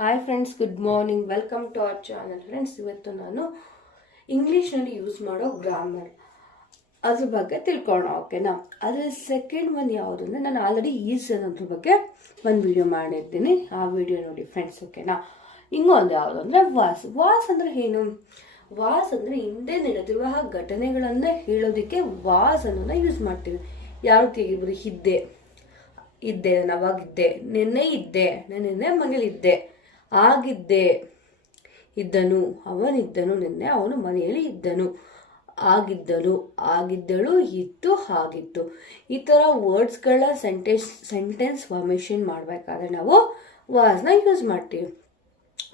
Hi friends, good morning. Welcome to our channel. Friends, ಇವತ್ತು ನಾನು ಇಂಗ್ಲೀಷ್ನಲ್ಲಿ ಯೂಸ್ ಮಾಡೋ ಗ್ರಾಮರ್ ಅದ್ರ ಬಗ್ಗೆ ತಿಳ್ಕೊಳ್ಳೋಣ, ಓಕೆನಾ? ಅದರಲ್ಲಿ ಸೆಕೆಂಡ್ ಒನ್ ಯಾವುದು ಅಂದರೆ, ನಾನು ಆಲ್ರೆಡಿ ಈಸ್ ಅನ್ನೋದ್ರ ಬಗ್ಗೆ ಒಂದು ವಿಡಿಯೋ ಮಾಡಿರ್ತೀನಿ. ಆ ವಿಡಿಯೋ ನೋಡಿ ಫ್ರೆಂಡ್ಸ್, ಓಕೆನಾ? ಇನ್ನೊಂದು ಯಾವುದು ಅಂದರೆ ವಾಸ್. ವಾಸ್ ಅಂದರೆ ಏನು? ವಾಸ್ ಅಂದರೆ ಹಿಂದೆ ನಡೆದಿರುವ ಘಟನೆಗಳನ್ನು ಹೇಳೋದಕ್ಕೆ ವಾಸ್ ಅನ್ನೋದನ್ನ ಯೂಸ್ ಮಾಡ್ತೀವಿ. ಯಾವ ರೀತಿ ಆಗಿರ್ಬೋದು? ಇದ್ದೆ, ನಾನು ಅವಾಗಿದ್ದೆ, ನಿನ್ನೆ ಇದ್ದೆ, ನಾನು ನಿನ್ನೆ ಮನೇಲಿದ್ದೆ, ಆಗಿದ್ದೆ, ಇದ್ದನು, ಅವನಿದ್ದನು, ನಿನ್ನೆ ಅವನು ಮನೆಯಲ್ಲಿ ಇದ್ದನು, ಆಗಿದ್ದಳು, ಇತ್ತು, ಆಗಿತ್ತು. ಈ ಥರ ವರ್ಡ್ಸ್ಗಳ ಸೆಂಟೆನ್ಸ್ ಫಾರ್ಮೇಷನ್ ಮಾಡಬೇಕಾದ್ರೆ ನಾವು ವಾಸ್ನ ಯೂಸ್ ಮಾಡ್ತೀವಿ.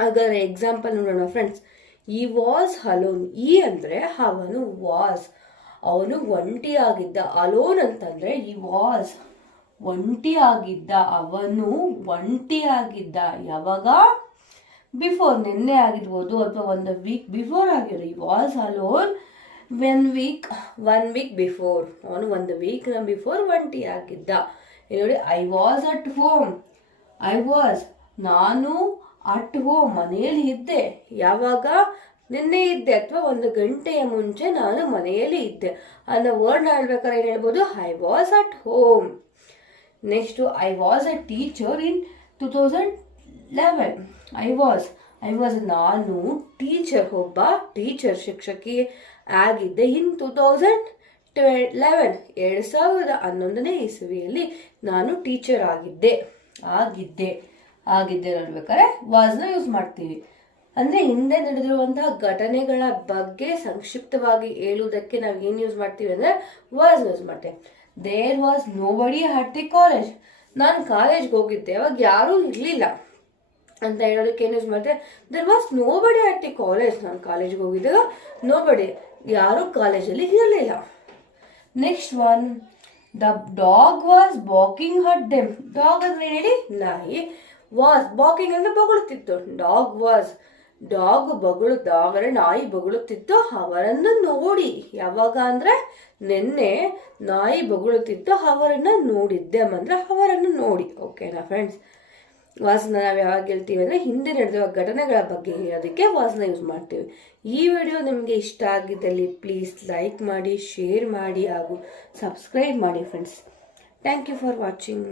ಹಾಗಾದ್ರೆ ಎಕ್ಸಾಂಪಲ್ ನೋಡೋಣ ಫ್ರೆಂಡ್ಸ್. ಈ ವಾಸ್ ಅಲೋನ್. ಈ ಅಂದರೆ ಅವನು, ಅವನು ಒಂಟಿ ಆಗಿದ್ದ. ಅಲೋನ್ ಅಂತಂದ್ರೆ ಈ ವಾಸ್ ಒಂಟಿ ಆಗಿದ್ದ, ಅವನು ಒಂಟಿ ಆಗಿದ್ದ. ಯಾವಾಗ? ಬಿಫೋರ್, ನಿನ್ನೆ ಆಗಿರ್ಬೋದು ಅಥವಾ ಒಂದು ವೀಕ್ ಬಿಫೋರ್ ಆಗಿರೋದು. ಈ was alone one week before. ಅವನು ಒಂದು ವೀಕ್ನ ಬಿಫೋರ್ ಒಂಟಿ ಆಗಿದ್ದ. ನೋಡಿ, ಐ ವಾಸ್ ಅಟ್ ಹೋಮ್. ನಾನು ಅಟ್ ಹೋಮ್, ಮನೆಯಲ್ಲಿ ಇದ್ದೆ. ಯಾವಾಗ? ನಿನ್ನೆ ಇದ್ದೆ, ಅಥವಾ ಒಂದು ಗಂಟೆಯ ಮುಂಚೆ ನಾನು ಮನೆಯಲ್ಲಿ ಇದ್ದೆ ಅನ್ನೋ ವರ್ಡ್ ಹೇಳ್ಬೇಕಾದ್ರೆ ಏನು ಹೇಳ್ಬೋದು? I was at home. Next, I was a teacher in 2011. I was ನಾನು ಟೀಚರ್, ಒಬ್ಬ ಟೀಚರ್, ಶಿಕ್ಷಕಿ ಆಗಿದ್ದೆ. ಇನ್ 2011, 2011ನೇ ಇಸವಿಯಲ್ಲಿ ನಾನು ಟೀಚರ್ ಆಗಿದ್ದೆ ನೋಡ್ಬೇಕಾದ್ರೆ ವಾಸ್ನ ಯೂಸ್ ಮಾಡ್ತೀವಿ. ಅಂದ್ರೆ ಹಿಂದೆ ನಡೆದಿರುವಂತಹ ಘಟನೆಗಳ ಬಗ್ಗೆ ಸಂಕ್ಷಿಪ್ತವಾಗಿ ಹೇಳುವುದಕ್ಕೆ ನಾವು ಏನು ಯೂಸ್ ಮಾಡ್ತೀವಿ ಅಂದ್ರೆ ವಾಸ್ ಯೂಸ್ ಮಾಡ್ತೇವೆ. There was nobody at the college. ನಾನು ಕಾಲೇಜ್ಗೆ ಹೋಗಿದ್ದೆ, ಅವಾಗ ಯಾರೂ ಇರಲಿಲ್ಲ ಅಂತ ಹೇಳೋದಕ್ಕೆ ಏನು ಯೂಸ್ ಮಾಡ್ತೇವೆ? There was nobody at the college. ನಾನು ಕಾಲೇಜ್ಗೆ ಹೋಗಿದ್ದಾಗ ನೋಬಡಿ, ಯಾರು ಕಾಲೇಜಲ್ಲಿ ಇರಲಿಲ್ಲ. Next one, the dog was barking at them. Dog ಅಂದ್ರೆ ಹೇಳಿ, ನಾಯಿ. ವಾಸ್ ಬಾಕಿಂಗ್ ಅಂದ್ರೆ ಬೊಗಳುತ್ತಿತ್ತು. ಡಾಗ್ ಬೊಗಳುತ್ತಾ, ನಾಯಿ ಬೊಗಳುತ್ತಿತ್ತು ಅವರನ್ನು ನೋಡಿ. ಯಾವಾಗ ಅಂದ್ರೆ ನಿನ್ನೆ ನಾಯಿ ಬೊಗಳುತ್ತಿತ್ತು, ಅವರನ್ನ ನೋಡಿದ್ದೆ ಅಂದ್ರೆ ಅವರನ್ನು ನೋಡಿ. ಓಕೆನಾ ಫ್ರೆಂಡ್ಸ್? ವಾಸ್ನ ನಾವು ಯಾವಾಗ ಹೇಳ್ತೀವಿ ಅಂದ್ರೆ ಹಿಂದೆ ನಡೆದಿರುವ ಘಟನೆಗಳ ಬಗ್ಗೆ ಹೇಳೋದಕ್ಕೆ ವಾಸ್ನ ಯೂಸ್ ಮಾಡ್ತೀವಿ. ಈ ವಿಡಿಯೋ ನಿಮಗೆ ಇಷ್ಟ ಆಗಿದ್ದಲ್ಲಿ ಪ್ಲೀಸ್ ಲೈಕ್ ಮಾಡಿ, ಶೇರ್ ಮಾಡಿ ಹಾಗೂ ಸಬ್ಸ್ಕ್ರೈಬ್ ಮಾಡಿ friends. Thank you for watching.